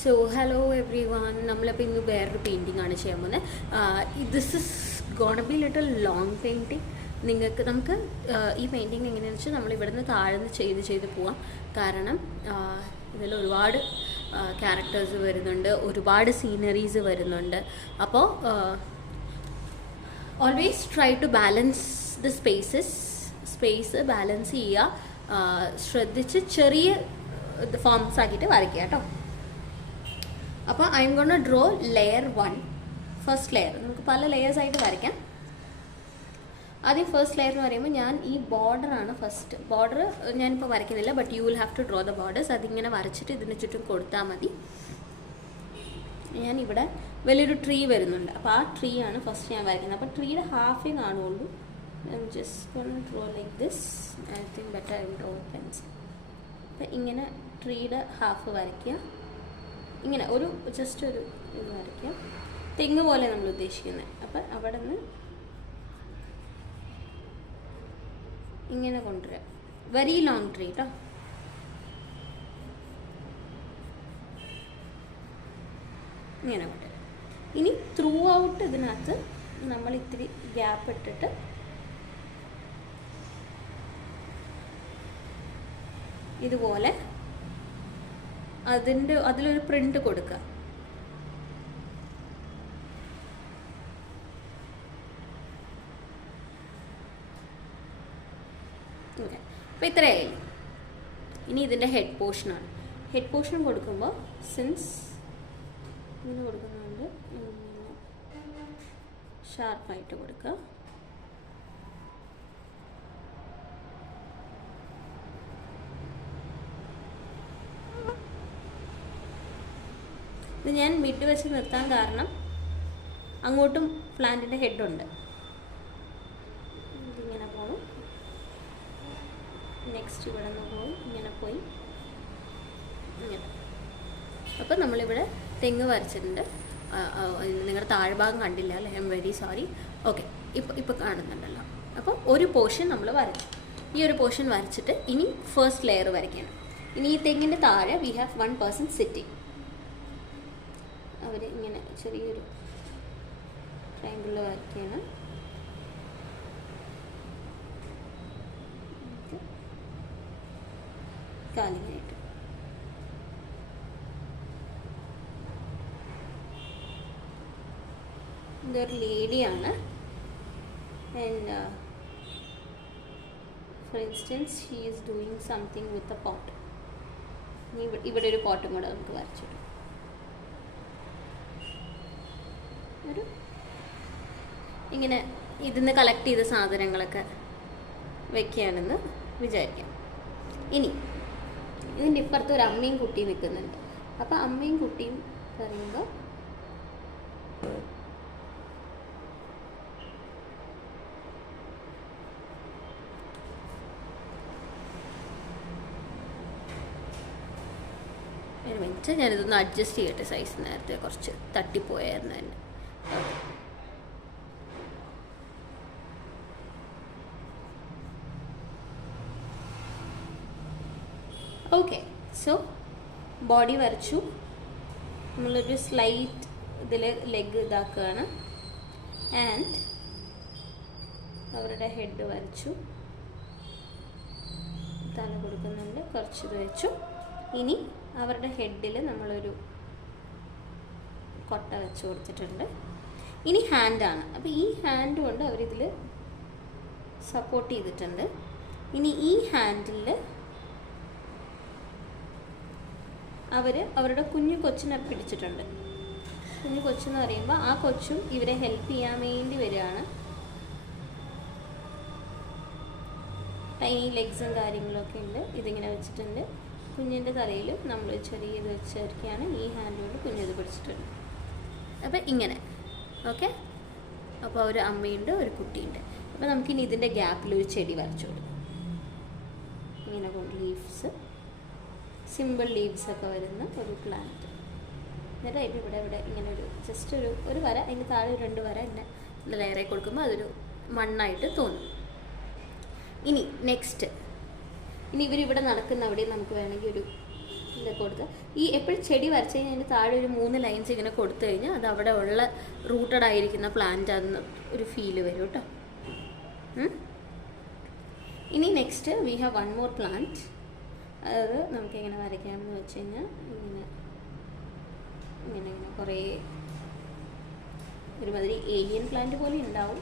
So hello every one, നമ്മളിപ്പോൾ ഇന്ന് വേറൊരു പെയിൻറ്റിംഗ് ആണ് ചെയ്യാൻ പോകുന്നത്. This is gonna B little long painting. നമുക്ക് ഈ പെയിൻറ്റിങ് എങ്ങനെയാണെന്ന് വെച്ചാൽ നമ്മൾ ഇവിടുന്ന് താഴ്ന്ന് ചെയ്ത് പോവാം. കാരണം ഇതിൽ ഒരുപാട് ക്യാരക്ടേഴ്സ് വരുന്നുണ്ട്, ഒരുപാട് സീനറീസ് വരുന്നുണ്ട്. അപ്പോൾ always try to balance the space balance ചെയ്യുക, ശ്രദ്ധിച്ച് ചെറിയ ഫോംസ് ആക്കിയിട്ട് വരയ്ക്കുക കേട്ടോ. അപ്പോൾ I'm gonna draw layer 1, first layer. നമുക്ക് പല ലെയേഴ്സ് ആയിട്ട് വരയ്ക്കാം. ആദ്യം ഫസ്റ്റ് ലെയർ എന്ന് പറയുമ്പോൾ ഞാൻ ഈ ബോർഡറാണ് ഫസ്റ്റ്. ബോർഡർ ഞാനിപ്പോൾ വരയ്ക്കുന്നില്ല, but you will have to draw the borders. അതിങ്ങനെ വരച്ചിട്ട് ഇതിന് ചുറ്റും കൊടുത്താൽ മതി. ഞാനിവിടെ വലിയൊരു ട്രീ വരുന്നുണ്ട്, അപ്പോൾ ആ ട്രീ ആണ് ഫസ്റ്റ് ഞാൻ വരയ്ക്കുന്നത്. അപ്പോൾ ട്രീയുടെ ഹാഫേ കാണുള്ളൂ. I am just gonna draw like this. I think better I will draw pencil. അപ്പോൾ ഇങ്ങനെ ട്രീയുടെ ഹാഫ് വരയ്ക്കുക. ഇങ്ങനെ ജസ്റ്റ് ഒരു ഇത് വരയ്ക്കുക, തെങ്ങ് പോലെ നമ്മൾ ഉദ്ദേശിക്കുന്നത്. അപ്പം അവിടെ നിന്ന് ഇങ്ങനെ കൊണ്ടുവരാം. വെരി ലോങ് ട്രീ കേട്ടോ. ഇങ്ങനെ കൊണ്ടുവരാം. ഇനി ത്രൂ ഔട്ട് ഇതിനകത്ത് നമ്മൾ ഇത്തിരി ഗ്യാപ്പ് ഇട്ടിട്ട് ഇതുപോലെ അതിലൊരു പ്രിന്റ് കൊടുക്കുക. ഓക്കെ, അപ്പോൾ ഇത്രയായി. ഇനി ഇതിൻ്റെ ഹെഡ് പോർഷനാണ്. ഹെഡ് പോർഷൻ കൊടുക്കുമ്പോൾ സിൻസ് ഇങ്ങനെ കൊടുക്കുന്നുണ്ട്, ഷാർപ്പായിട്ട് കൊടുക്കുക. ഇത് ഞാൻ മിഡ് വെച്ച് നിർത്താൻ കാരണം അങ്ങോട്ടും പ്ലാന്റിൻ്റെ ഹെഡുണ്ട്. ഇതിങ്ങനെ പോകും, നെക്സ്റ്റ് ഇവിടെ നിന്ന് പോകും, ഇങ്ങനെ പോയി ഇങ്ങനെ. അപ്പം നമ്മളിവിടെ തെങ്ങ് വരച്ചിട്ടുണ്ട്. നിങ്ങളുടെ താഴ്ഭാഗം കണ്ടില്ല അല്ലേ? I am very sorry. Okay, ഇപ്പോൾ കാണുന്നുണ്ടല്ലോ. അപ്പോൾ ഒരു പോർഷൻ നമ്മൾ വരച്ചു. ഈ ഒരു പോർഷൻ വരച്ചിട്ട് ഇനി ഫസ്റ്റ് ലെയർ വരയ്ക്കണം. ഇനി ഈ തെങ്ങിൻ്റെ താഴെ വി ഹാവ് 1 person സിറ്റിംഗ്. അവർ ഇങ്ങനെ ചെറിയൊരു ട്രയാങ്കിൾ വരയ്ക്കുകയാണ്. കാലിങ്ങായിട്ട് ഇതൊരു ലേഡിയാണ്. And for instance she is doing something with a pot. ഇവിടെ ഒരു പോട്ടും കൂടെ നമുക്ക് വരച്ചിട്ടു. ഇങ്ങനെ ഇതിന്ന് കളക്ട് ചെയ്ത സാധനങ്ങളൊക്കെ വെക്കുകയാണെന്ന് വിചാരിക്കാം. ഇനി ഇതിൻ്റെ ഇപ്പുറത്ത് ഒരു അമ്മയും കുട്ടിയും നിൽക്കുന്നുണ്ട്. അപ്പം അമ്മയും കുട്ടിയും പറയുമ്പോൾ ഒരു മിനിറ്റ്, ഞാനിതൊന്ന് അഡ്ജസ്റ്റ് ചെയ്യട്ടെ. സൈസ് നേരത്തെ കുറച്ച് തട്ടിപ്പോയായിരുന്നു തന്നെ. ഓക്കെ, സോ ബോഡി വരച്ചു. നമ്മളൊരു സ്ലൈറ്റ് ഇതിൽ ലെഗ് ഇതാക്കുകയാണ്. ആൻഡ് അവരുടെ ഹെഡ് വരച്ചു, തല കൊടുക്കുന്നുണ്ട്, കുറച്ച് വെച്ചു. ഇനി അവരുടെ ഹെഡിൽ നമ്മളൊരു കൊട്ട വെച്ച് കൊടുത്തിട്ടുണ്ട്. ഇനി ഹാൻഡാണ്. അപ്പോൾ ഈ ഹാൻഡ് കൊണ്ട് അവരിതിൽ സപ്പോർട്ട് ചെയ്തിട്ടുണ്ട്. ഇനി ഈ ഹാൻഡിൽ അവരുടെ കുഞ്ഞു കൊച്ചിനെ പിടിച്ചിട്ടുണ്ട്. കുഞ്ഞു കൊച്ചെന്ന് പറയുമ്പോൾ ആ കൊച്ചും ഇവരെ ഹെൽപ്പ് ചെയ്യാൻ വേണ്ടി വരികയാണ്. ടൈനി ലെഗ്സും കാര്യങ്ങളൊക്കെ ഉണ്ട്. ഇതിങ്ങനെ വെച്ചിട്ടുണ്ട്. കുഞ്ഞിൻ്റെ തലയിൽ നമ്മൾ ചെറിയ ഇത് വെച്ചിരിക്കുകയാണ്. ഈ ഹാൻഡിലോട് കുഞ്ഞിത് പിടിച്ചിട്ടുണ്ട്. അപ്പം ഇങ്ങനെ. ഓക്കെ, അപ്പോൾ ഒരു അമ്മയുണ്ട്, ഒരു കുട്ടിയുണ്ട്. അപ്പോൾ നമുക്കിനി ഇതിൻ്റെ ഗ്യാപ്പിൽ ഒരു ചെടി വരച്ചു കൊടുക്കും. ഇങ്ങനെ കൊണ്ട് ലീവ്സ്, സിമ്പിൾ ലീവ്സൊക്കെ വരുന്ന ഒരു പ്ലാന്റ്. എന്നിട്ട് അതിൻ്റെ ഇവിടെ ഇങ്ങനെ ജസ്റ്റ് ഒരു വര, അതിൻ്റെ താഴെ 2 വര ഇങ്ങനെ ലെയറെ കൊടുക്കുമ്പോൾ അതൊരു മണ്ണായിട്ട് തോന്നും. ഇനി നെക്സ്റ്റ് ഇനി ഇവരിവിടെ നടക്കുന്ന അവിടെ നമുക്ക് വേണമെങ്കിൽ ഒരു ഇത് കൊടുത്ത് ഈ എപ്പോഴും ചെടി വരച്ച് കഴിഞ്ഞാൽ അതിൻ്റെ താഴെ ഒരു 3 ലൈൻസ് ഇങ്ങനെ കൊടുത്തു കഴിഞ്ഞാൽ അത് അവിടെ ഉള്ള റൂട്ടഡ് ആയിരിക്കുന്ന പ്ലാന്റ് അന്ന് ഒരു ഫീല് വരും കേട്ടോ. ഇനി next we have one more plant. അത് നമുക്ക് എങ്ങനെ വരയ്ക്കാമെന്ന് വെച്ച് കഴിഞ്ഞാൽ ഇങ്ങനെ ഇങ്ങനെ ഇങ്ങനെ കുറേ ഒരുമാതിരി ഏലിയൻ പ്ലാന്റ് പോലെ ഉണ്ടാവും.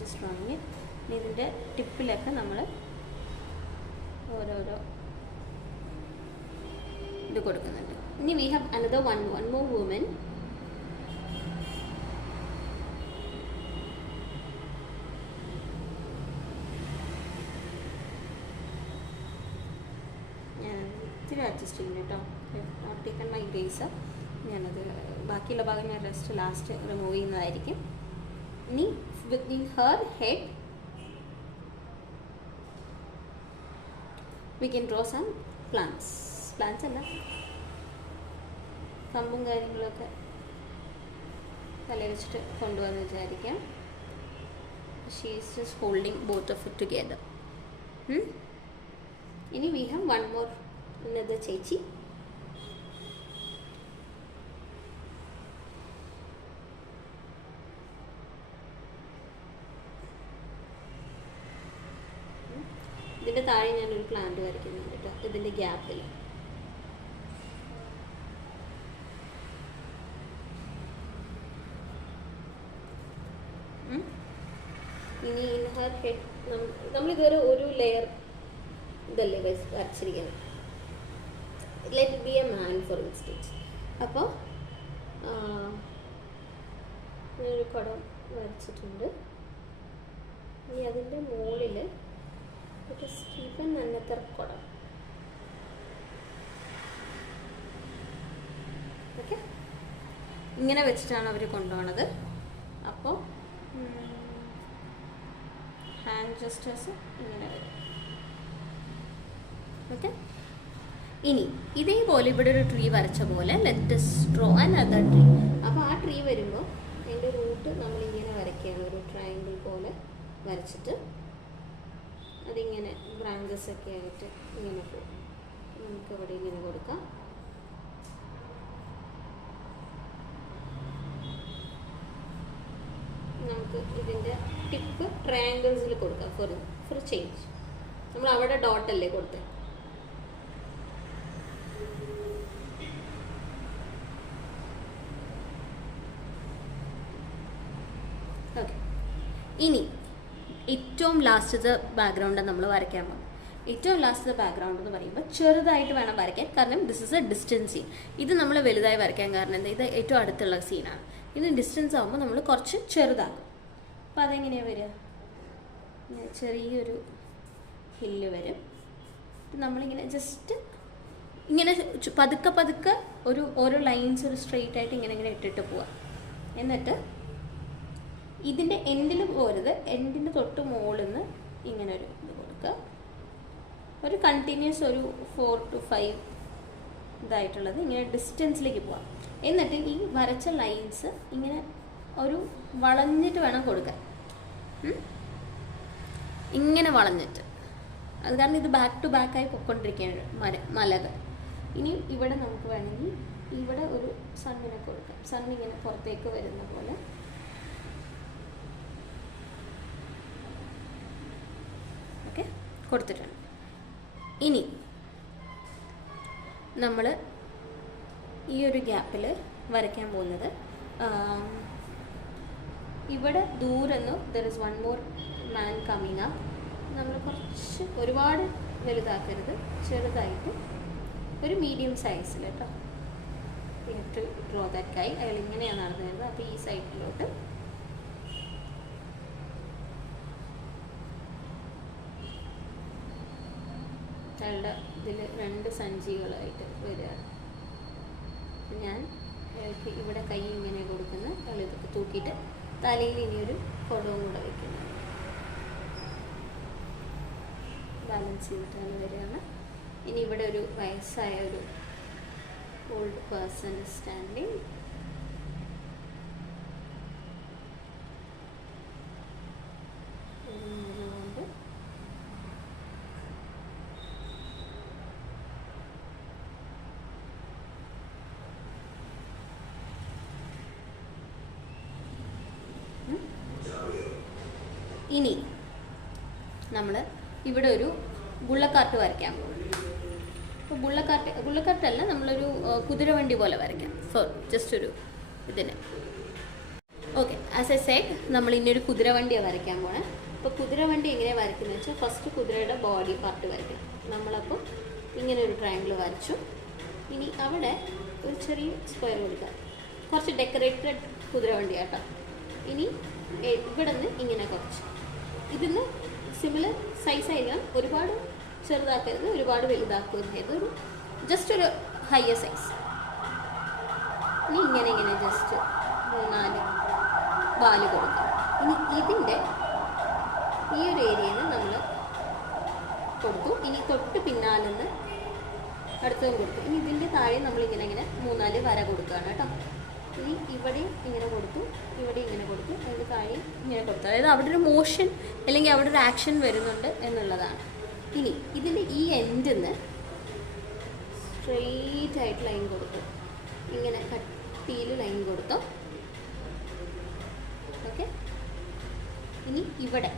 ജസ്റ്റ് വാങ്ങി ഇതിൻ്റെ ടിപ്പിലൊക്കെ നമ്മൾ ഓരോരോ ഇത് കൊടുക്കുന്നുണ്ട്. ഇനി we have another one more woman. ഞാൻ ഇത്തിരി അഡ്ജസ്റ്റ് ചെയ്യുന്നു കേട്ടോ. Not taken my grace. ഞാനത് ബാക്കിയുള്ള ഭാഗം ഞാൻ ലാസ്റ്റ് റിമൂവ് ചെയ്യുന്നതായിരിക്കും. ഇനി with her head we can draw some plants അല്ല കമ്പും കാര്യങ്ങളൊക്കെ തലയിൽ വെച്ചിട്ട് കൊണ്ടുവന്ന് വിചാരിക്കാം. She is just holding both of it together. ഇനി we have one more another ചേച്ചി. ഇതിൻ്റെ താഴെ ഞാനൊരു പ്ലാന്റ് വരയ്ക്കുന്നുണ്ട് കേട്ടോ, ഇതിൻ്റെ ഗ്യാപ്പിൽ. ഇനി ഇൻ ഹർ ഹെഡ് നമ്മളിതുവരെ ഒരു ലെയർ ഇതല്ലേ വരച്ചിരിക്കുന്നത്. Let be a man for instance. അപ്പോൾ ഞാനൊരു കുടം വരച്ചിട്ടുണ്ട്. ഇനി അതിൻ്റെ മുകളിൽ ഒരു സ്റ്റീഫൻ അന്നത്തർ കുടം. ഓക്കെ, ഇങ്ങനെ വെച്ചിട്ടാണ് അവർ കൊണ്ടുപോകണത്. അപ്പോൾ ഹാൻഡ് ജസ്റ്റേഴ്സ് ഇങ്ങനെ വരും. ഓക്കെ, ഇനി ഇതേപോലെ ഇവിടെ ഒരു ട്രീ വരച്ച പോലെ let us draw another tree. അപ്പോൾ ആ ട്രീ വരുമ്പോൾ അതിൻ്റെ റൂട്ട് നമ്മളിങ്ങനെ വരയ്ക്കുകയാണ്. ഒരു ട്രയാങ്കിൾ പോലെ വരച്ചിട്ട് അതിങ്ങനെ ബ്രാഞ്ചസ് ഒക്കെ ആയിട്ട് ഇങ്ങനെ പോകും. നമുക്ക് അവിടെ ഇങ്ങനെ കൊടുക്കാം. നമുക്ക് ഇതിൻ്റെ ടിപ്പ് ട്രയാങ്കിൾസിൽ കൊടുക്കാം ഫോർ ചേഞ്ച്. നമ്മൾ അവിടെ ഡോട്ടല്ലേ കൊടുത്തത്. ഓക്കെ, ഇനി ഏറ്റവും ലാസ്റ്റത്തെ ബാക്ക്ഗ്രൗണ്ട് നമ്മൾ വരയ്ക്കാൻ പോകും. ഏറ്റവും ലാസ്റ്റത്തെ ബാക്ക്ഗ്രൗണ്ട് എന്ന് പറയുമ്പോൾ ചെറുതായിട്ട് വേണം വരയ്ക്കാൻ. കാരണം this is a distance scene. ഇത് നമ്മൾ വലുതായി വരയ്ക്കാൻ കാരണം എന്താ, ഇത് ഏറ്റവും അടുത്തുള്ള സീനാണ്. ഇത് ഡിസ്റ്റൻസ് ആകുമ്പോൾ നമ്മൾ കുറച്ച് ചെറുതാക്കും. അപ്പോൾ അതെങ്ങനെയാണ് വരിക, ചെറിയൊരു ഹില്ല് വരും. നമ്മളിങ്ങനെ ജസ്റ്റ് ഇങ്ങനെ പതുക്കെ ഓരോ ലൈൻസ് ഒരു സ്ട്രെയിറ്റ് ആയിട്ട് ഇങ്ങനെ ഇട്ടിട്ട് പോവാം. എന്നിട്ട് ഇതിൻ്റെ എൻഡിൽ പോരുത്, എൻഡിൻ്റെ തൊട്ട് മുകളിൽ നിന്ന് ഇങ്ങനെ ഒരു ഇത് കൊടുക്കുക. ഒരു കണ്ടിന്യൂസ് ഒരു 4 to 5 ഇതായിട്ടുള്ളത് ഇങ്ങനെ ഡിസ്റ്റൻസിലേക്ക് പോവാം. എന്നിട്ട് ഈ വരച്ച ലൈൻസ് ഇങ്ങനെ ഒരു വളഞ്ഞിട്ട് വേണം കൊടുക്കാൻ. ഇങ്ങനെ വളഞ്ഞിട്ട്, അത് കാരണം ഇത് ബാക്ക് ടു ബാക്കായി പൊയ്ക്കൊണ്ടിരിക്കുകയാണ് മലകൾ. ഇനി ഇവിടെ നമുക്ക് വേണമെങ്കിൽ ഇവിടെ ഒരു സണ്ണിനെ കൊടുക്കാം. സണ്ണിങ്ങനെ പുറത്തേക്ക് വരുന്ന പോലെ ഓക്കെ കൊടുത്തിട്ടുണ്ട്. ഇനി നമ്മൾ ഈ ഒരു ഗ്യാപ്പിൽ വരയ്ക്കാൻ പോകുന്നത് ഇവിടെ ദൂരെന്ന് there is one more man coming up. നമ്മൾ കുറച്ച് ഒരുപാട് വലുതാക്കരുത്, ചെറുതായിട്ട് ഒരു മീഡിയം സൈസിൽ കേട്ടോ. Draw that guy. അയാൾ ഇങ്ങനെയാണ് നടന്നു വരുന്നത്. അപ്പോൾ ഈ സൈഡിലോട്ട് അയാളുടെ ഇതിൽ 2 സഞ്ചികളായിട്ട് വരികയാണ്. ഞാൻ ഇവിടെ കൈ ഇങ്ങനെ കൊടുക്കുന്ന അയാൾ ഇതൊക്കെ തൂക്കിയിട്ട് തലയിൽ ഇനിയൊരു കുടവും കൂടെ വയ്ക്കുന്നു. ബാലൻസ് ചെയ്തിട്ടാണ് വരികയാണ്. ഇനി ഇവിടെ ഒരു വയസ്സായ ഒരു ഓൾഡ് പേഴ്സൺ സ്റ്റാൻഡിങ്. ഇനി നമ്മൾ ഇവിടെ ഒരു ബുള്ളക്കാർട്ട് വരയ്ക്കാൻ പോകും. അപ്പോൾ ബുള്ളക്കാർട്ടല്ല, നമ്മളൊരു കുതിരവണ്ടി പോലെ വരയ്ക്കാം. ജസ്റ്റ് ഒരു ഇതിന്. ഓക്കെ, ആസ് എ സെഡ് നമ്മൾ ഇനി ഒരു കുതിരവണ്ടിയാണ് വരയ്ക്കാൻ പോണേ. അപ്പോൾ കുതിരവണ്ടി എങ്ങനെയാണ് വരയ്ക്കുന്നത് വെച്ചാൽ, ഫസ്റ്റ് കുതിരയുടെ ബോഡി പാർട്ട് വരയ്ക്കണം. നമ്മളപ്പോൾ ഇങ്ങനെ ഒരു ട്രയാങ്കിൾ വരച്ചു. ഇനി അവിടെ ഒരു ചെറിയ സ്ക്വയർ കൊടുക്കുക. കുറച്ച് ഡെക്കറേറ്റഡ് കുതിരവണ്ടി കേട്ടോ. ഇനി ഇവിടെ നിന്ന് ഇങ്ങനെ കുറച്ച് ഇതിന് സിമിലർ സൈസായിരിക്കണം. ഒരുപാട് ചെറുതാക്കരുത്, ഒരുപാട് വലുതാക്കുകയും ചെയ്ത് ഒരു ജസ്റ്റ് ഒരു ഹയർ സൈസ്. ഇനി ഇങ്ങനെ ജസ്റ്റ് 3-4 വാല് കൊടുക്കാം. ഇനി ഇതിൻ്റെ ഈ ഒരു ഏരിയയിൽ നമ്മൾ കൊടുത്തു. ഇനി തൊട്ട് പിന്നാലെന്ന് അടുത്തതും കൊടുത്തു. ഇനി ഇതിൻ്റെ താഴെ നമ്മളിങ്ങനെ 3-4 വര കൊടുക്കുകയാണ് കേട്ടോ. ഇനി ഇവിടെ ഇങ്ങനെ കൊടുത്തു, ഇവിടെ ഇങ്ങനെ കൊടുത്തു, അതിൻ്റെ താഴെ ഇങ്ങനെ കൊടുത്തു. അതായത് അവിടെ ഒരു മോഷൻ അല്ലെങ്കിൽ അവിടെ ഒരു ആക്ഷൻ വരുന്നുണ്ട് എന്നുള്ളതാണ്. ഇനി ഇതിൻ്റെ ഈ എൻഡിൽ നിന്ന് സ്ട്രെയിറ്റ് ആയിട്ട് ലൈൻ കൊടുത്തു, ഇങ്ങനെ കട്ടിയിൽ ലൈൻ കൊടുത്തു. ഓക്കെ, ഇനി ഇവിടെ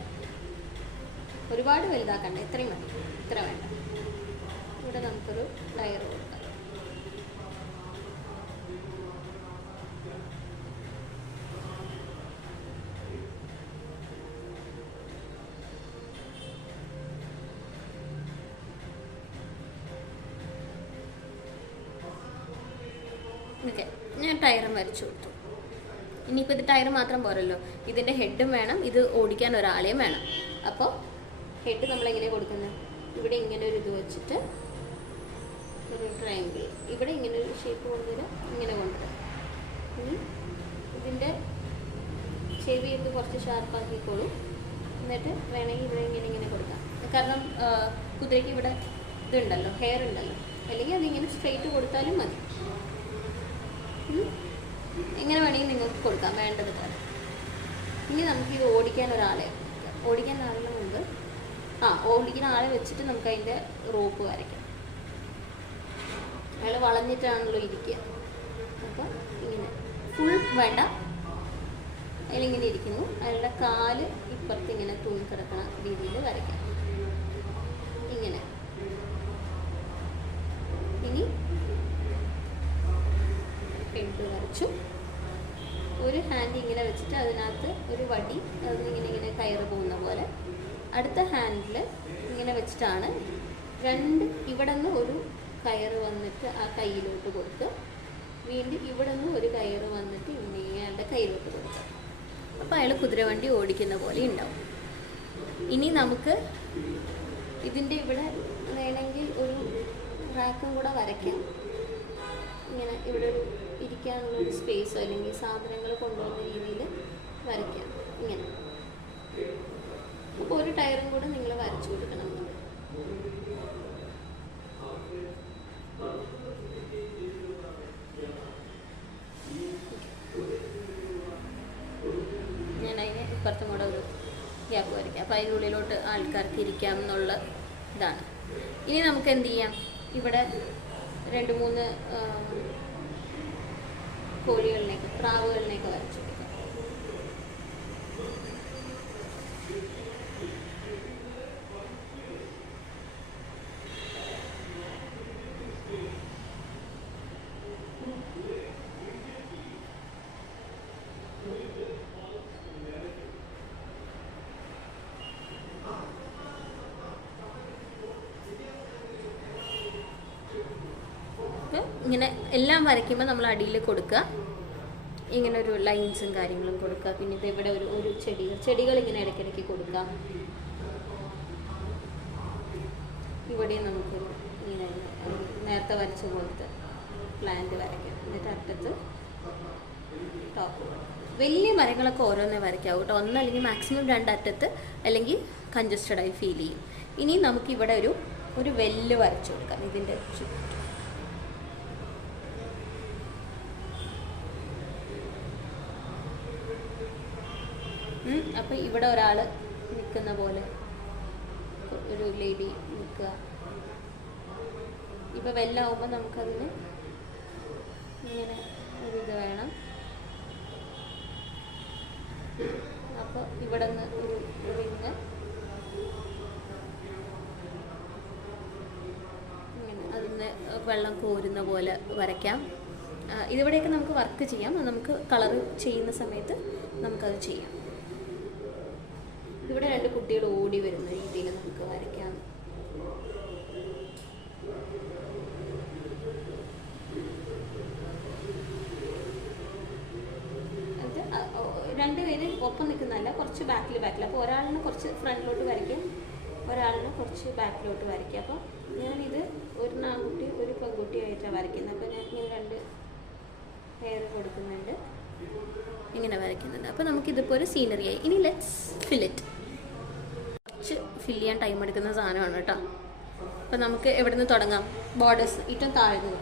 ഒരുപാട് വലുതാക്കണ്ട, ഇത്രയും മതി, ഇത്ര വേണ്ട. ഇവിടെ നമുക്കൊരു ടയർ കൊടുക്കാം. ഓക്കെ, ഞാൻ ടയറും വരച്ചു കൊടുത്തു. ഇനിയിപ്പോൾ ഇത് ടയർ മാത്രം പോരല്ലോ, ഇതിൻ്റെ ഹെഡും വേണം, ഇത് ഓടിക്കാൻ ഒരാളെയും വേണം. അപ്പോൾ ഹെഡ് നമ്മളെങ്ങനെ കൊടുക്കുന്നത്, ഇവിടെ ഇങ്ങനെ ഒരു ഇത് വെച്ചിട്ട് ഒരു ട്രയാങ്കിൾ, ഇവിടെ ഇങ്ങനെ ഒരു ഷേപ്പ് കൊണ്ടുവരാം, ഇങ്ങനെ കൊണ്ടുവരാം. ഇനി ഇതിൻ്റെ ചെവിയൊക്കെ കുറച്ച് ഷാർപ്പാക്കിക്കോളും. എന്നിട്ട് വേണമെങ്കിൽ ഇവിടെ ഇങ്ങനെ കൊടുക്കാം. കാരണം കുതിരയ്ക്ക് ഇവിടെ ഇതുണ്ടല്ലോ, ഹെയർ ഉണ്ടല്ലോ, അല്ലെങ്കിൽ അതിങ്ങനെ സ്ട്രെയിറ്റ് കൊടുത്താലും മതി. എങ്ങനെ വേണമെങ്കിൽ നിങ്ങൾക്ക് കൊടുക്കാം, വേണ്ടത് പോലെ. ഇനി നമുക്കിത് ഓടിക്കാൻ ആളിന് മുമ്പ് ഓടിക്കുന്ന ആളെ വെച്ചിട്ട് നമുക്ക് അതിൻ്റെ റോപ്പ് വരയ്ക്കാം. അയാൾ വളഞ്ഞിട്ടാണല്ലോ ഇരിക്കുക. അപ്പോൾ ഇങ്ങനെ ഫുൾ വേണ്ട, അതിലിങ്ങനെ ഇരിക്കുന്നു. അയാളുടെ കാല് ഇപ്പുറത്ത് ഇങ്ങനെ തൂങ്ങിക്കിടക്കണ രീതിയിൽ വരയ്ക്കാം. ഇങ്ങനെ. ഇനി ഹെഡ് വരച്ചു. ഒരു ഹാൻഡ് ഇങ്ങനെ വെച്ചിട്ട് അതിനകത്ത് ഒരു വടി, അതിനിങ്ങനെ കയറ് പോകുന്ന പോലെ. അടുത്ത ഹാൻഡിൽ ഇങ്ങനെ വെച്ചിട്ടാണ് ഇവിടെ നിന്ന് ഒരു കയറ് വന്നിട്ട് ആ കയ്യിലോട്ട് കൊടുക്കുക. വീണ്ടും ഇവിടെ നിന്ന് ഒരു കയറ് വന്നിട്ട് അയാളുടെ കയ്യിലോട്ട് കൊടുക്കുക. അപ്പോൾ അയാൾ കുതിരവണ്ടി ഓടിക്കുന്ന പോലെ ഉണ്ടാവും. ഇനി നമുക്ക് ഇതിൻ്റെ ഇവിടെ വേണമെങ്കിൽ ഒരു റാക്കും കൂടെ വരയ്ക്കാം. ഇങ്ങനെ ഇവിടെ ഒരു ഇരിക്കാനുള്ള ഒരു സ്പേസ് അല്ലെങ്കിൽ സാധനങ്ങൾ കൊണ്ടുവന്ന രീതിയിൽ വരയ്ക്കാം. ഇങ്ങനെ. അപ്പോൾ ഒരു ടയറും കൂടെ നിങ്ങൾ വരച്ചു കൊടുക്കണം. ഞാൻ അതിന് ഇപ്പുറത്തും കൂടെ ഒരു ഗ്യാപ്പ് വരയ്ക്കാം. അപ്പോൾ അതിനുള്ളിലോട്ട് ആൾക്കാർക്ക് ഇരിക്കാം എന്നുള്ള ഇതാണ്. ഇനി നമുക്ക് എന്ത് ചെയ്യാം, ഇവിടെ 2-3 കോഴികളിനെയൊക്കെ പ്രാവുകളിനെയൊക്കെ വരച്ചു കൊടുക്കാം. ഇങ്ങനെ എല്ലാം വരയ്ക്കുമ്പോൾ നമ്മൾ അടിയിൽ കൊടുക്കുക, ഇങ്ങനെ ഒരു ലൈൻസും കാര്യങ്ങളും കൊടുക്കുക. പിന്നെ ഇത് ഇവിടെ ഒരു ചെടികൾ ഇങ്ങനെ ഇടയ്ക്കിടയ്ക്ക് കൊടുക്കുക. ഇവിടെ നമുക്ക് ഇങ്ങനെ നേരത്തെ വരച്ച പോലത്തെ പ്ലാന്റ് വരയ്ക്കാം. എന്നിട്ട് അറ്റത്ത് ടോപ്പ്. വലിയ മരങ്ങളൊക്കെ ഓരോന്നേ വരയ്ക്കാവും കേട്ടോ. ഒന്നല്ലെങ്കിൽ മാക്സിമം 2 അറ്റത്ത്, അല്ലെങ്കിൽ കൺജസ്റ്റഡായി ഫീൽ ചെയ്യും. ഇനി നമുക്കിവിടെ ഒരു വെല്ല് വരച്ചു കൊടുക്കാം ഇതിൻ്റെ ചുറ്റും. അപ്പോൾ ഇവിടെ ഒരാൾ നിൽക്കുന്ന പോലെ ഒരു ലേഡി നിൽക്കുക. ഇപ്പോൾ വെല്ലാവുമ്പോൾ നമുക്കതിന് ഇങ്ങനെ ഒരിത് വേണം. അപ്പോൾ ഇവിടെ നിന്ന് ഒരു റിങ് ഇങ്ങനെ അതിന് വെള്ളം കോരുന്ന പോലെ വരയ്ക്കാം. ഇതിവിടെയൊക്കെ നമുക്ക് വർക്ക് ചെയ്യാം, നമുക്ക് കളർ ചെയ്യുന്ന സമയത്ത് നമുക്കത് ചെയ്യാം. ഇവിടെ 2 കുട്ടികൾ ഓടി വരുന്ന രീതിയിൽ നമുക്ക് വരയ്ക്കാം. അത് 2 പേര് ഒപ്പം നിൽക്കുന്നതല്ല, കുറച്ച് ബാക്കിൽ. അപ്പോൾ ഒരാളിനെ കുറച്ച് ഫ്രണ്ടിലോട്ട് വരയ്ക്കും, ഒരാളിനെ കുറച്ച് ബാക്കിലോട്ട് വരയ്ക്കുക. അപ്പോൾ ഞാനിത് ഒരു ആൺകുട്ടി ഒരു പെൺകുട്ടിയായിട്ടാണ് വരയ്ക്കുന്നത്. അപ്പോൾ ഞാൻ ഇങ്ങനെ 2 ഹെയർ കൊടുക്കുന്നുണ്ട്, ഇങ്ങനെ വരയ്ക്കുന്നുണ്ട്. അപ്പോൾ നമുക്കിതിപ്പോൾ ഒരു സീനറിയായി. ഇനി ലെറ്റ്സ് ഫില്ലിറ്റ്. കുറച്ച് ഫില്ല് ചെയ്യാൻ ടൈം എടുക്കുന്ന സാധനമാണ് കേട്ടോ. അപ്പോൾ നമുക്ക് എവിടെ നിന്ന് തുടങ്ങാം? ബോർഡേഴ്സ് ഏറ്റവും താഴ്ന്നത്.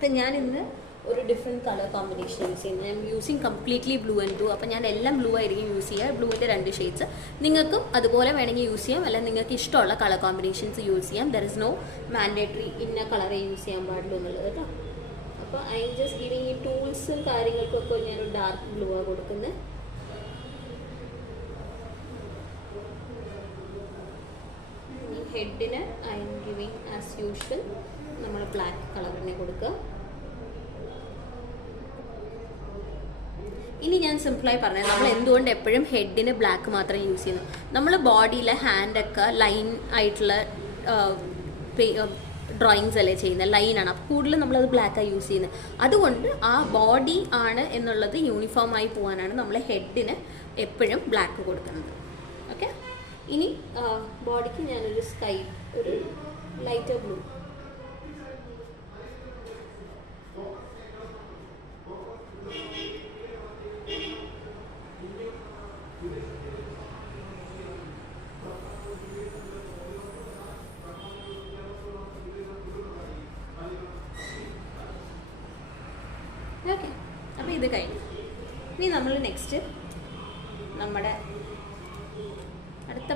അപ്പം ഞാനിന്ന് ഒരു ഡിഫറെൻറ്റ് കളർ കോമ്പിനേഷൻ യൂസ് ചെയ്യുന്നത്. ഞാൻ using completely blue and blue. അപ്പോൾ ഞാൻ എല്ലാം ബ്ലൂ ആയിരിക്കും യൂസ് ചെയ്യുക. ബ്ലൂവിൻ്റെ 2 ഷെയ്ഡ്സ്. നിങ്ങൾക്കും അതുപോലെ വേണമെങ്കിൽ യൂസ് ചെയ്യാം, അല്ലെങ്കിൽ നിങ്ങൾക്ക് ഇഷ്ടമുള്ള കളർ കോമ്പിനേഷൻസ് യൂസ് ചെയ്യാം. ദർ ഇസ് നോ മാൻഡേറ്ററി ഇന്ന കളറേ യൂസ് ചെയ്യാൻ പാടുള്ളൂ എന്നുള്ളത് കേട്ടോ. അപ്പോൾ ഐ എം ജസ്റ്റ് ഗിവിങ് ഈ ടൂൾസും കാര്യങ്ങൾക്കൊക്കെ ഞാനൊരു ഡാർക്ക് ബ്ലൂ ആണ് കൊടുക്കുന്നത്. ഈ ഹെഡിന് I am giving as usual നമ്മൾ ബ്ലാക്ക് കളർ തന്നെ കൊടുക്കുക. ഇനി ഞാൻ സിമ്പിളായി പറഞ്ഞത്, നമ്മൾ എന്തുകൊണ്ട് എപ്പോഴും ഹെഡിന് ബ്ലാക്ക് മാത്രം യൂസ് ചെയ്യുന്നു? നമ്മൾ ബോഡിയിലെ ഹാൻഡൊക്കെ ലൈൻ ആയിട്ടുള്ള ഡ്രോയിങ്സ് അല്ലേ ചെയ്യുന്നത്, ലൈനാണ്. അപ്പോൾ കൂടുതലും നമ്മളത് ബ്ലാക്കാണ് യൂസ് ചെയ്യുന്നത്. അതുകൊണ്ട് ആ ബോഡി ആണ് എന്നുള്ളത് യൂണിഫോമായി പോകാനാണ് നമ്മൾ ഹെഡിന് എപ്പോഴും ബ്ലാക്ക് കൊടുക്കുന്നത്. ഓക്കെ, ഇനി ബോഡിക്ക് ഞാനൊരു സ്കൈ, ഒരു ലൈറ്റർ ബ്ലൂ. ഓക്കെ, അപ്പോൾ ഇത് കഴിഞ്ഞു. ഇനി നമ്മൾ നെക്സ്റ്റ് നമ്മുടെ അടുത്ത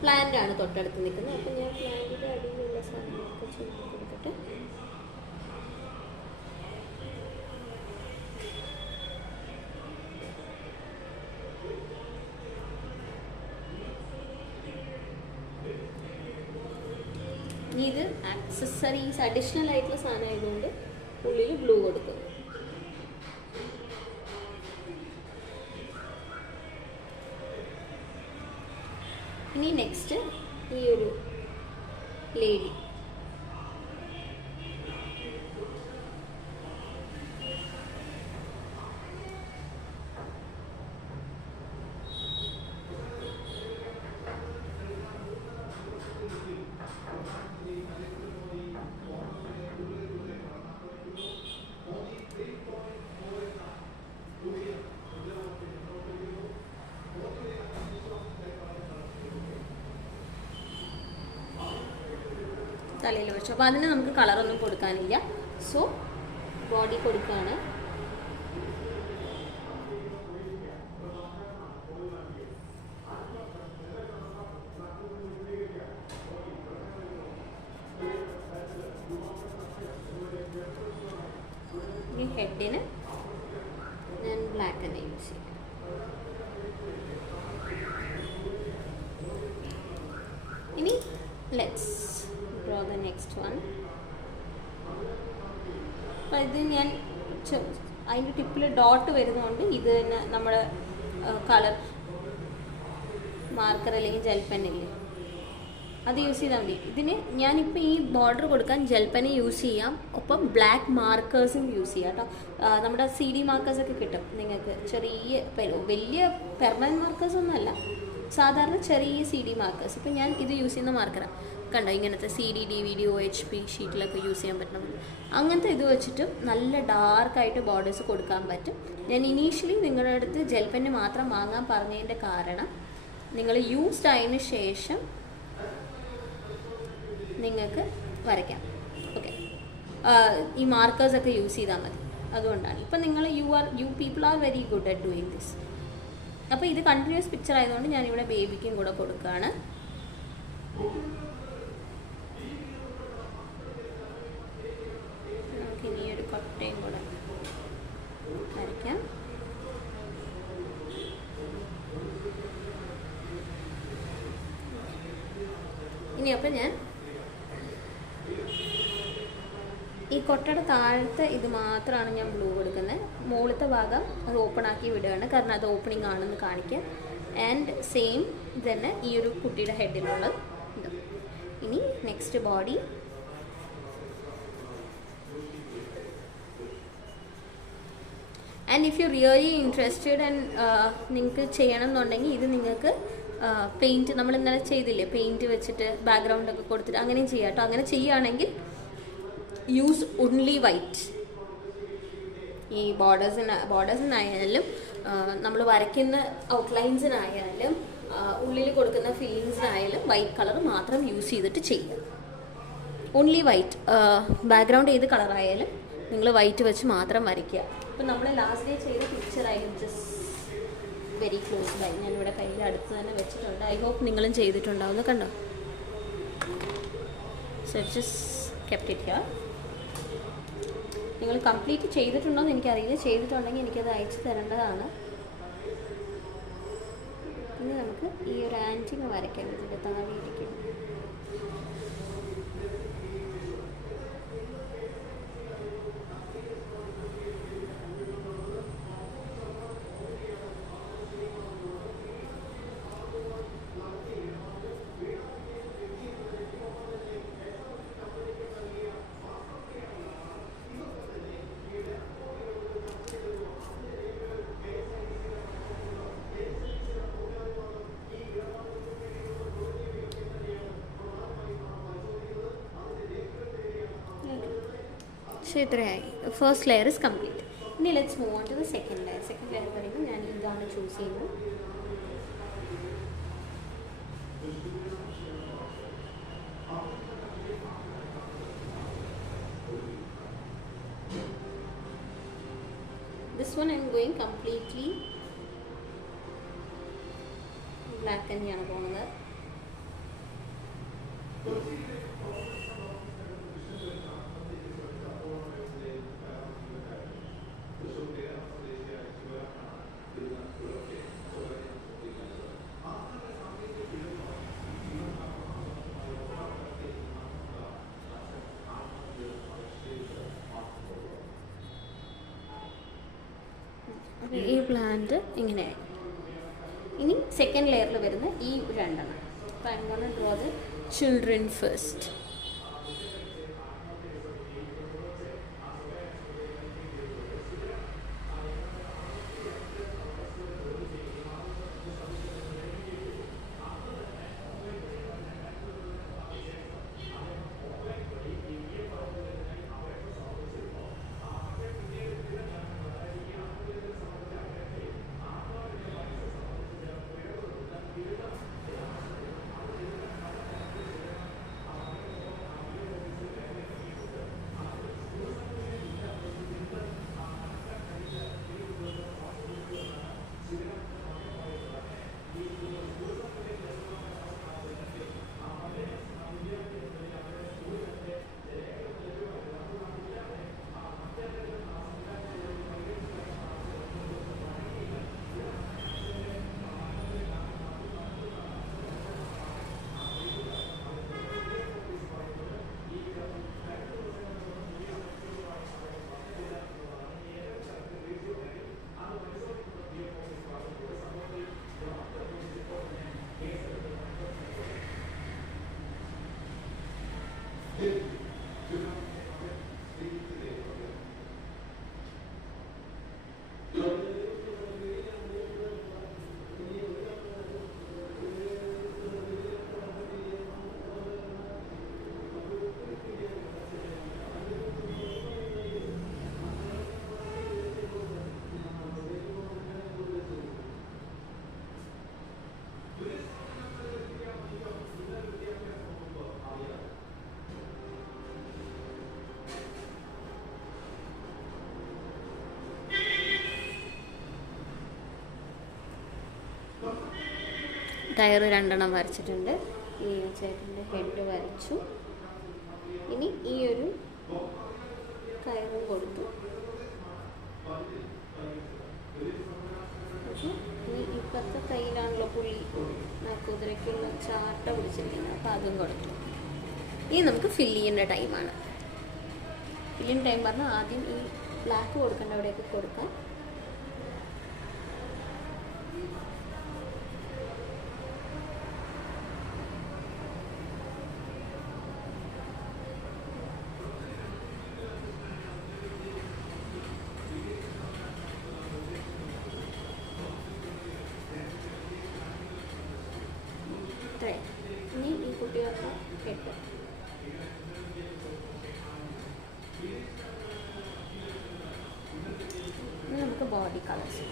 പ്ലാന്റാണ് തൊട്ടടുത്ത് നിൽക്കുന്നത്. അപ്പോൾ ഞാൻ പ്ലാന്റിൻ്റെ അടിയിലുള്ള സാധനങ്ങളൊക്കെ ചെയ്ത് കൊടുത്തിട്ട് ഇനി ഇത് ആക്സസറീസ് അഡീഷണൽ ആയിട്ടുള്ള സാധനം ആയതുകൊണ്ട് ഉള്ളിൽ ബ്ലൂ കൊടുക്കും. ഇനി നെക്സ്റ്റ് ഈ ഒരു ലേഡി, തലയിൽ വെച്ചു. അപ്പോൾ അതിന് നമുക്ക് കളറൊന്നും കൊടുക്കാനില്ല. സോ ബോഡി കൊടുക്കുകയാണ്. ഈ ഹെഡിന് ഞാൻ ബ്ലാക്ക് തന്നെ യൂസ് ചെയ്യും. ഇനി let's draw the next one. അപ്പോൾ ഇത് ഞാൻ അതിൻ്റെ ടിപ്പിൽ ഡോട്ട് വരുന്നതുകൊണ്ട് ഇത് തന്നെ നമ്മുടെ കളർ മാർക്കർ അല്ലെങ്കിൽ ജെൽ പെന്നില്ലേ അത് യൂസ് ചെയ്താൽ മതി. ഇതിന് ഞാനിപ്പോൾ ഈ ബോർഡർ കൊടുക്കാൻ ജെൽ പെന്ന് യൂസ് ചെയ്യാം, ഒപ്പം ബ്ലാക്ക് മാർക്കേഴ്സും യൂസ് ചെയ്യാം കേട്ടോ. നമ്മുടെ CD മാർക്കേഴ്സൊക്കെ കിട്ടും നിങ്ങൾക്ക്, ചെറിയ വലിയ പെർമനൻറ്റ് മാർക്കേഴ്സൊന്നുമല്ല, സാധാരണ ചെറിയ CD മാർക്കേഴ്സ്, ഇപ്പം ഞാൻ ഇത് യൂസ് ചെയ്യുന്ന മാർക്കറാണ് കണ്ടോ, ഇങ്ങനത്തെ CD DVD OHP ഷീറ്റിലൊക്കെ യൂസ് ചെയ്യാൻ പറ്റുന്നത്. അങ്ങനത്തെ ഇത് വെച്ചിട്ട് നല്ല ഡാർക്കായിട്ട് ബോർഡേഴ്സ് കൊടുക്കാൻ പറ്റും. ഞാൻ ഇനീഷ്യലി നിങ്ങളുടെ അടുത്ത് ജെൽ പെന്ന് മാത്രം വാങ്ങാൻ പറഞ്ഞതിൻ്റെ കാരണം നിങ്ങൾ യൂസ്ഡ് ആയതിനു ശേഷം നിങ്ങൾക്ക് വരയ്ക്കാം. ഓക്കെ, ഈ മാർക്കേഴ്സൊക്കെ യൂസ് ചെയ്താൽ മതി. അതുകൊണ്ടാണ് ഇപ്പം നിങ്ങൾ you people are very good at doing this. അപ്പോൾ ഇത് കണ്ടിന്യൂസ് പിക്ചർ ആയതുകൊണ്ട് ഞാനിവിടെ ബേബിക്കും കൂടെ കൊടുക്കുകയാണ്. നമുക്ക് ഇനി ഒരു കൊട്ടയും കൂടെ വരയ്ക്കാം. ഇനി അപ്പോൾ ഞാൻ ഈ കൊട്ടയുടെ താഴത്തെ ഇത് മാത്രമാണ് ഞാൻ ബ്ലൂ കൊടുക്കുന്നത്. മുകളിലത്തെ ഭാഗം അത് ഓപ്പൺ ആക്കി വിടുകയാണ്, കാരണം അത് ഓപ്പണിംഗ് ആണെന്ന് കാണിക്കാൻ. ആൻഡ് സെയിം തന്നെ ഈ ഒരു കുട്ടിയുടെ ഹെഡിലുള്ള ഇത്. ഇനി next body. And if you really interested and നിങ്ങൾക്ക് ചെയ്യണം എന്നുണ്ടെങ്കിൽ ഇത് നിങ്ങൾക്ക് പെയിൻറ്റ് നമ്മൾ ഇന്നലെ ചെയ്തില്ലേ, പെയിൻറ്റ് വെച്ചിട്ട് ബാക്ക്ഗ്രൗണ്ടൊക്കെ കൊടുത്തിട്ട് അങ്ങനെയും ചെയ്യാം കേട്ടോ. അങ്ങനെ ചെയ്യുകയാണെങ്കിൽ യൂസ് ഓൺലി വൈറ്റ്. ഈ ബോർഡേഴ്സിനായാലും നമ്മൾ വരയ്ക്കുന്ന ഔട്ട്ലൈൻസിനായാലും ഉള്ളിൽ കൊടുക്കുന്ന ഫില്ലിങ്സിനായാലും വൈറ്റ് കളർ മാത്രം യൂസ് ചെയ്തിട്ട് ചെയ്യുക. Only white. ബാക്ക്ഗ്രൗണ്ട് ഏത് കളറായാലും നിങ്ങൾ വൈറ്റ് വെച്ച് മാത്രം വരയ്ക്കുക. ഇപ്പം നമ്മൾ ലാസ്റ്റ് ഡേ ചെയ്ത പിക്ചറായാലും ജസ്റ്റ് വെരി ക്ലോസ് ബൈ ഞാനിവിടെ കയ്യിൽ അടുത്ത് തന്നെ വെച്ചിട്ടുണ്ട്. ഐ ഹോപ്പ് നിങ്ങളും ചെയ്തിട്ടുണ്ടാവുമെന്ന് കണ്ടോ. So just kept it here. നിങ്ങൾ കംപ്ലീറ്റ് ചെയ്തിട്ടുണ്ടോ എന്ന് എനിക്കറിയില്ല. ചെയ്തിട്ടുണ്ടെങ്കിൽ എനിക്കത് അയച്ചു തരേണ്ടതാണ്. ഇനി നമുക്ക് ഈ ഒരു ആൻറ്റിങ് വരയ്ക്കാം. ഇതിൻ്റെ താഴെ ഇരിക്കും. So ഇത്രയായി. First layer is complete. ഇനി let's move on to the second layer. Second layer പറയുമ്പോൾ ഞാൻ ഇതാണ് ചൂസ് ചെയ്യുന്നത്. This one I'm going completely black തന്നെയാണ് പോകുന്നത്. ഈ പ്ലാന്റ് ഇങ്ങനെ. ഇനി സെക്കൻഡ് ലെയറിൽ വരുന്ന ഈ രണ്ടെണ്ണം. അപ്പോൾ I gonna draw the children first. Tier 2 വരച്ചിട്ടുണ്ട്. ഈ ചേട്ടൻ്റെ ഹെഡ് വരച്ചു. ഇനി ഈ ഒരു കയറും കൊടുത്തു. ഇനി ഇപ്പോഴത്തെ കയ്യിലാണല്ലോ പുള്ളി കുതിരയ്ക്കുള്ള ചാട്ട പിടിച്ചിരിക്കുന്നത്, അപ്പോൾ അതും കൊടുത്തു. ഇനി നമുക്ക് ഫില്ല് ചെയ്യേണ്ട ടൈമാണ്. ഫില്ലിങ് ടൈം പറഞ്ഞാൽ ആദ്യം ഈ ബ്ലാക്ക് കൊടുക്കേണ്ട അവിടെയൊക്കെ കൊടുക്കാം. ഇനി ഈ കുട്ടികൾക്ക് ഹെഡ്. ഇനി നമുക്ക് ബോഡി കളേഴ്സ്.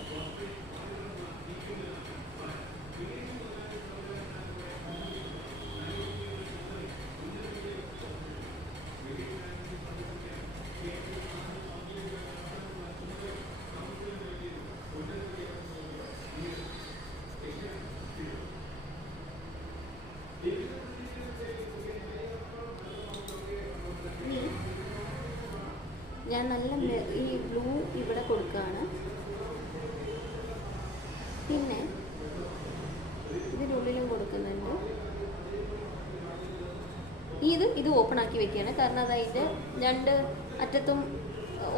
ഞാൻ നല്ല ഈ ബ്ലൂ ഇവിടെ കൊടുക്കുകയാണ്. പിന്നെ ഇതിനുള്ളിലും കൊടുക്കുന്നുണ്ട്. ഇത് ഓപ്പൺ ആക്കി വെക്കുകയാണ്, കാരണം അതായത് 2 അറ്റത്തും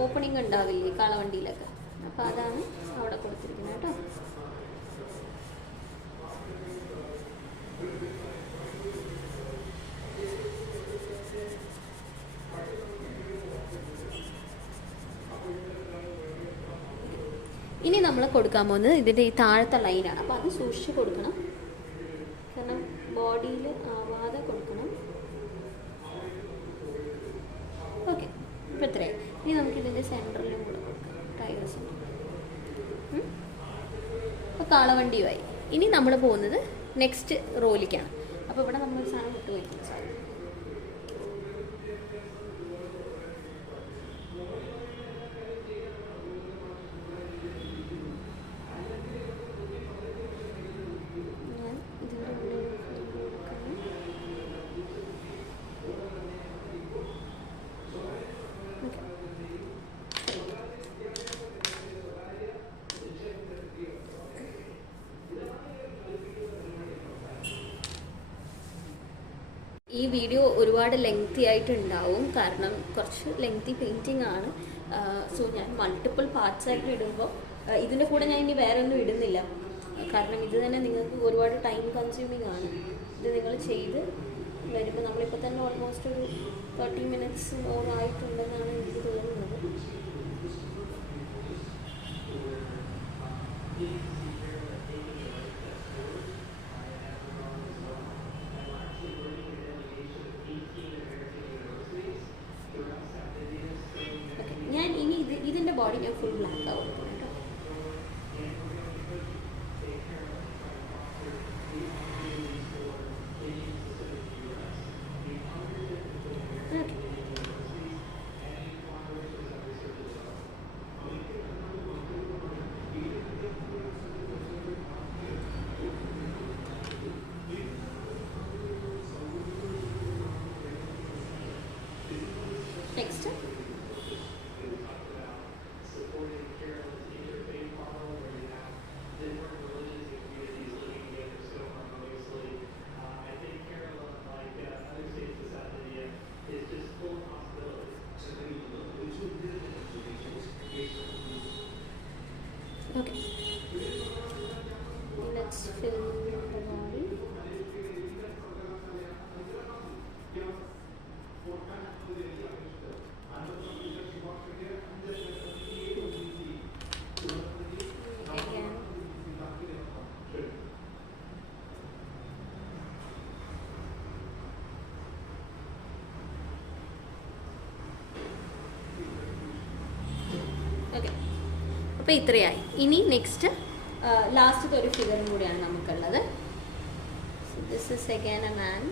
ഓപ്പണിങ് ഉണ്ടാവില്ലേ കാളവണ്ടിയിലൊക്കെ, അപ്പോൾ അതാണ് അവിടെ കൊടുത്തിരിക്കുന്നത് കേട്ടോ. ഇനി നമ്മൾ കൊടുക്കാൻ പോകുന്നത് ഇതിൻ്റെ ഈ താഴത്തെ ലൈനാണ്. അപ്പോൾ അത് സൂക്ഷിച്ച് കൊടുക്കണം, കാരണം ബോഡിയിൽ ആവാതെ കൊടുക്കണം. ഓക്കെ, ഇപ്പോൾ ഇത്രയായി. ഇനി നമുക്കിതിൻ്റെ സെൻറ്ററിലും കൂടെ കൊടുക്കാം, ടയർ സെൻറ്റർ. അപ്പോൾ കാളവണ്ടിയുമായി. ഇനി നമ്മൾ പോകുന്നത് നെക്സ്റ്റ് റോയിലേക്കാണ്. അപ്പോൾ ഇവിടെ നമ്മളൊരു സാധനം വിട്ടു വയ്ക്കുന്ന സാധനം. ഈ വീഡിയോ ഒരുപാട് ലെങ്തി ആയിട്ടുണ്ടാവും, കാരണം കുറച്ച് ലെങ്തി പെയിൻറ്റിങ് ആണ്. സോ ഞാൻ മൾട്ടിപ്പിൾ പാർട്സ് ആയിട്ട് ഇടുമ്പോൾ ഇതിൻ്റെ കൂടെ ഞാൻ ഇനി വേറെ ഒന്നും ഇടുന്നില്ല, കാരണം ഇത് തന്നെ നിങ്ങൾക്ക് ഒരുപാട് ടൈം കൺസ്യൂമിങ് ആണ്. ഇത് നിങ്ങൾ ചെയ്ത് വരുമ്പോൾ നമ്മളിപ്പോൾ തന്നെ ഓൾമോസ്റ്റ് ഒരു 30 minutes ആയിട്ടുണ്ടെന്നാണ് എനിക്ക് തോന്നുന്നത്. ഞാൻ ഇനി ഇതിൻ്റെ ബോഡി ഞാൻ ഫുൾ ബ്ലാക്ക് ആവും കേട്ടോ. Next okay, let's fill the body. Again. Okay. അപ്പോൾ ഇത്രയായി. ഇനി നെക്സ്റ്റ് ലാസ്റ്റത്തെ ഒരു ഫിഗറും കൂടിയാണ് നമുക്കുള്ളത്. This is again a man.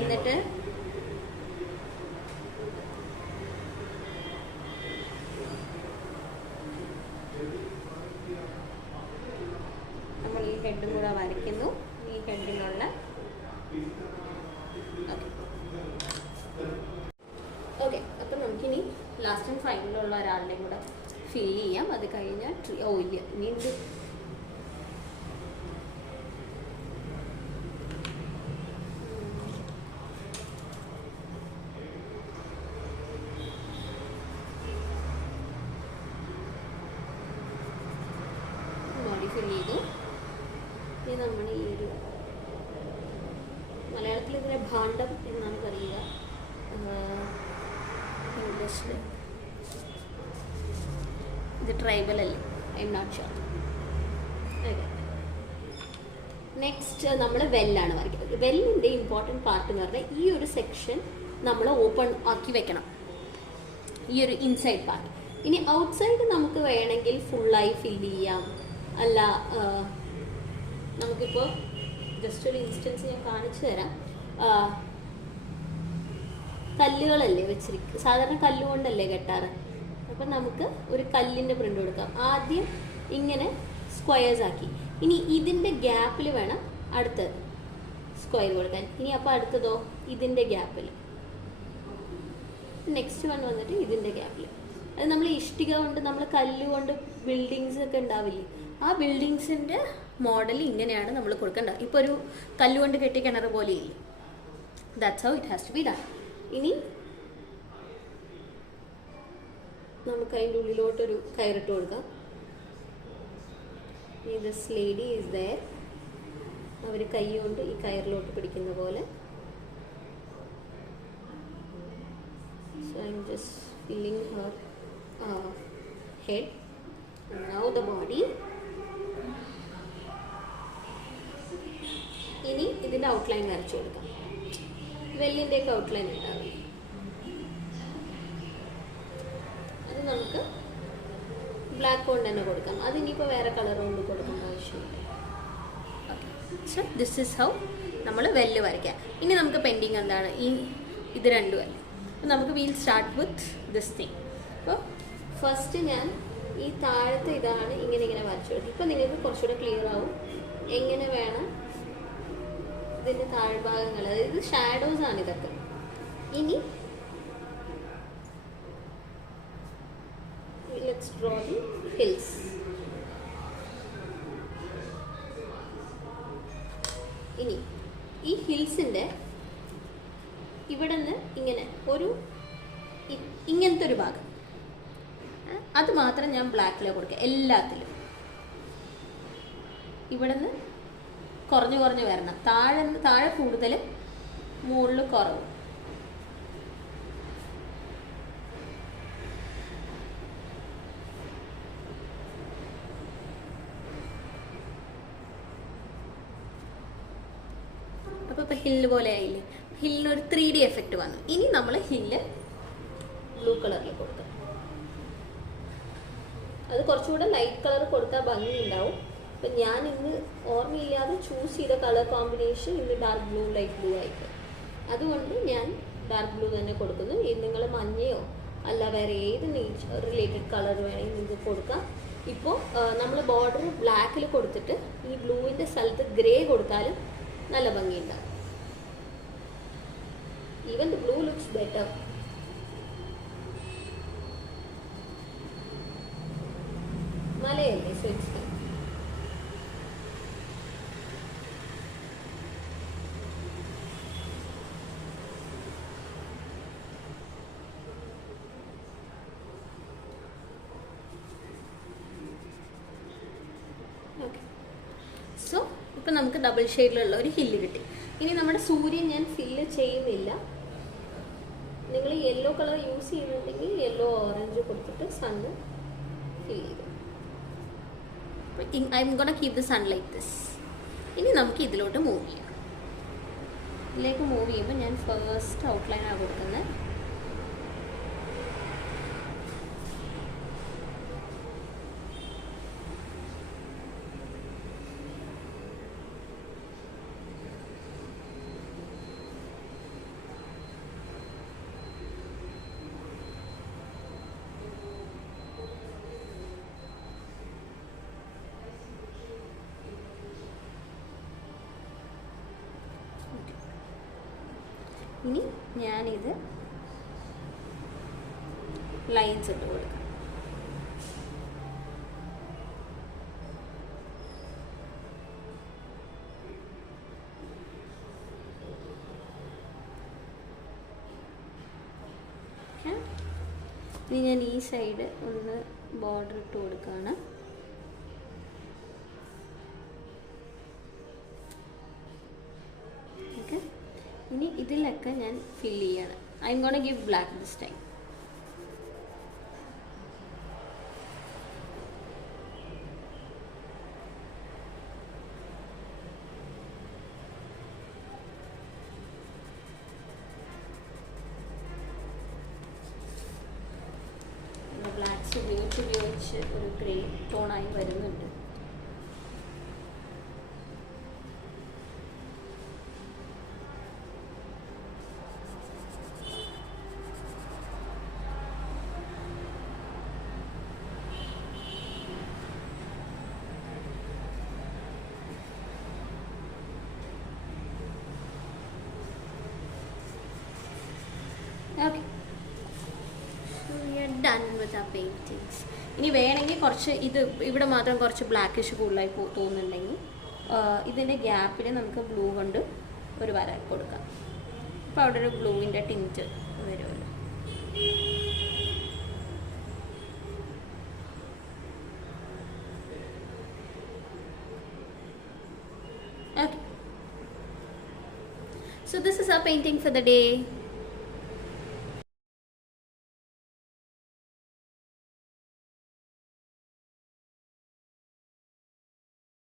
എന്നിട്ട് ഫിൽ ചെയ്യാം. അത് കഴിഞ്ഞാൽ ഇല്ല ഇനി എന്ത് ബോഡി ഫിൽ ചെയ്തു. ഇനി നമ്മൾ ഈ ഒരു മലയാളത്തിൽ ഇതിനെ ഭാണ്ഡം എന്നാണ് പറയുക, ഇംഗ്ലീഷിൽ ഇത് ട്രൈബൽ അല്ലേ, I'm not sure. Next നമ്മൾ വെല്ലാണ് വരയ്ക്കുന്നത്. വെല്ലിൻ്റെ ഇമ്പോർട്ടൻറ്റ് പാർട്ട് എന്ന് പറഞ്ഞാൽ ഈ ഒരു സെക്ഷൻ നമ്മൾ ഓപ്പൺ ആക്കി വെക്കണം, ഈ ഒരു ഇൻസൈഡ് പാർട്ട്. ഇനി ഔട്ട്സൈഡ് നമുക്ക് വേണമെങ്കിൽ ഫുള്ളായി ഫില്ല് ചെയ്യാം. അല്ല, നമുക്കിപ്പോൾ ജസ്റ്റ് ഒരു ഇൻസ്റ്റൻസ് ഞാൻ കാണിച്ചു തരാം. കല്ലുകളല്ലേ വെച്ചിരിക്കുക, സാധാരണ കല്ലുകൊണ്ടല്ലേ കെട്ടാറ്. അപ്പം നമുക്ക് ഒരു കല്ലിൻ്റെ പ്രിൻ്റ് കൊടുക്കാം. ആദ്യം ഇങ്ങനെ സ്ക്വയേഴ്സ് ആക്കി, ഇനി ഇതിൻ്റെ ഗ്യാപ്പിൽ വേണം അടുത്ത സ്ക്വയർ കൊടുക്കാൻ. ഇനി അപ്പോൾ അടുത്തതോ ഇതിൻ്റെ ഗ്യാപ്പിൽ, നെക്സ്റ്റ് വൺ വന്നിട്ട് ഇതിൻ്റെ ഗ്യാപ്പിൽ. അത് നമ്മൾ ഇഷ്ടിക കൊണ്ട്, നമ്മൾ കല്ലുകൊണ്ട് ബിൽഡിങ്സ് ഒക്കെ ഉണ്ടാവില്ലേ, ആ ബിൽഡിങ്സിൻ്റെ മോഡൽ ഇങ്ങനെയാണ് നമ്മൾ കൊടുക്കേണ്ടത്. ഇപ്പോൾ ഒരു കല്ലുകൊണ്ട് കെട്ടിയ കിണർ പോലെ ഇല്ലേ, that's how it has to be done. ഇനി നമുക്ക് അതിൻ്റെ ഉള്ളിലോട്ടൊരു കയറിട്ട് കൊടുക്കാം. ദിസ് ലേഡി ഈസ് ദയർ, അവർ കൈ കൊണ്ട് ഈ കയറിലോട്ട് പിടിക്കുന്ന പോലെ. So I'm just filling her head. Now the body. ഇനി ഇതിൻ്റെ ഔട്ട്ലൈൻ വരച്ചു കൊടുക്കാം. വെല്ലിൻ്റെയൊക്കെ ഔട്ട്ലൈൻ ഉണ്ടാവും, അത് നമുക്ക് ബ്ലാക്ക് കൊണ്ട് തന്നെ കൊടുക്കാം. അതിനിപ്പോൾ വേറെ കളർ കൊണ്ട് കൊടുക്കേണ്ട ആവശ്യമില്ല. സോ ദിസ് ഈസ് ഹൗ നമ്മൾ വെല്ല് വരയ്ക്കാം. ഇനി നമുക്ക് പെൻഡിങ് എന്താണ്, ഇത് രണ്ടും അല്ലേ. അപ്പോൾ നമുക്ക് wheel start with this thing. അപ്പോൾ ഫസ്റ്റ് ഞാൻ ഈ താഴത്തെ ഇതാണ് ഇങ്ങനെ വരച്ചു കൊടുക്കും. ഇപ്പം നിങ്ങൾക്ക് കുറച്ചുകൂടെ ക്ലിയർ ആവും എങ്ങനെ വേണം ഇതിൻ്റെ താഴ്ഭാഗങ്ങൾ, അതായത് ഷാഡോസ് ആണ് ഇതൊക്കെ. ഇനി ലെറ്റ്സ് ഡ്രോ ദി ഹിൽസ്. ഇനി ഈ ഹിൽസിൻ്റെ ഇവിടെ നിന്ന് ഇങ്ങനെ ഇങ്ങനത്തെ ഒരു ഭാഗം, അത് മാത്രം ഞാൻ ബ്ലാക്കിലാണ് കൊടുക്കുക. എല്ലാത്തിലും ഇവിടെ നിന്ന് കുറഞ്ഞ് വരണം. താഴെ കൂടുതൽ, മുകളിൽ കുറവ്. അപ്പോൾ ഇപ്പോൾ ഹില്ല് പോലെ ആയില്ലേ, ഹില്ലിനൊരു 3D എഫക്റ്റ് വന്നു. ഇനി നമ്മൾ ഹില്ല് ബ്ലൂ കളറിൽ കൊടുക്കാം. അത് കുറച്ചുകൂടെ ലൈറ്റ് കളർ കൊടുത്താൽ ഭംഗി ഉണ്ടാവും. അപ്പം ഞാൻ ഇന്ന് ഓർമ്മയില്ലാതെ ചൂസ് ചെയ്ത കളർ കോമ്പിനേഷൻ ഇന്ന് ഡാർക്ക് ബ്ലൂ, ലൈറ്റ് ബ്ലൂ ആയിട്ട്. അതുകൊണ്ട് ഞാൻ ഡാർക്ക് ബ്ലൂ തന്നെ കൊടുക്കുന്നു. നിങ്ങൾ മഞ്ഞയോ അല്ല വേറെ ഏത് നേച്ചർ റിലേറ്റഡ് കളർ വേണമെങ്കിൽ നിങ്ങൾക്ക് കൊടുക്കാം. ഇപ്പോൾ നമ്മൾ ബോർഡർ ബ്ലാക്കിൽ കൊടുത്തിട്ട് ഈ ബ്ലൂവിൻ്റെ സ്ഥലത്ത് ഗ്രേ കൊടുത്താലും നല്ല ഭംഗിയുണ്ടാവും. Even the blue looks better. മലയല്ലേ, so it's fine. Okay, so ഇപ്പം നമുക്ക് ഡബിൾ ഷെയ്ഡിലുള്ള ഒരു ഹില്ല് കിട്ടി. ഇനി നമ്മുടെ സൂര്യൻ ഞാൻ ഫില്ല് ചെയ്യുന്നില്ല. നിങ്ങൾ യെല്ലോ കളർ യൂസ് ചെയ്യുന്നുണ്ടെങ്കിൽ യെല്ലോ ഓറഞ്ച് കൊടുത്തിട്ട് സണ്ണ് ഫിൽ ചെയ്തു. I'm gonna keep the sun like this. ഇനി നമുക്ക് ഇതിലോട്ട് മൂവ് ചെയ്യാം. ഇതിലേക്ക് മൂവ് ചെയ്യുമ്പോൾ ഞാൻ ഫസ്റ്റ് ഔട്ട്ലൈനാണ് കൊടുക്കുന്നത്. ഇനി ഞാനിത് ലൈൻസ് ഇട്ട് കൊടുക്കാം. ഇനി ഞാൻ ഈ സൈഡ് ഒന്ന് ബോർഡർ ഇട്ട് കൊടുക്കുകയാണ്. ഓക്കെ, ഇനി ഇതിലൊക്കെ ഞാൻ ഫില്ല് ചെയ്യാണ്. I M gonna give black this time. Blacks ഉപയോഗിച്ച് ഒരു ഗ്രേ ടോണായി വരുന്നുണ്ട്. ഓക്കെ, ഡൺ വിത്ത് ആ പെയിൻറ്റിങ്സ്. ഇനി വേണമെങ്കിൽ കുറച്ച് ഇവിടെ മാത്രം കുറച്ച് ബ്ലാക്കിഷ് കൂടുതലായി തോന്നുന്നുണ്ടെങ്കിൽ ഇതിൻ്റെ ഗ്യാപ്പിൽ നമുക്ക് ബ്ലൂ കൊണ്ട് ഒരു വര കൊടുക്കാം. അപ്പോൾ അവിടെ ഒരു ബ്ലൂവിൻ്റെ ടിൻറ്റ് വരുമല്ലോ. Okay, so this is our painting for the day.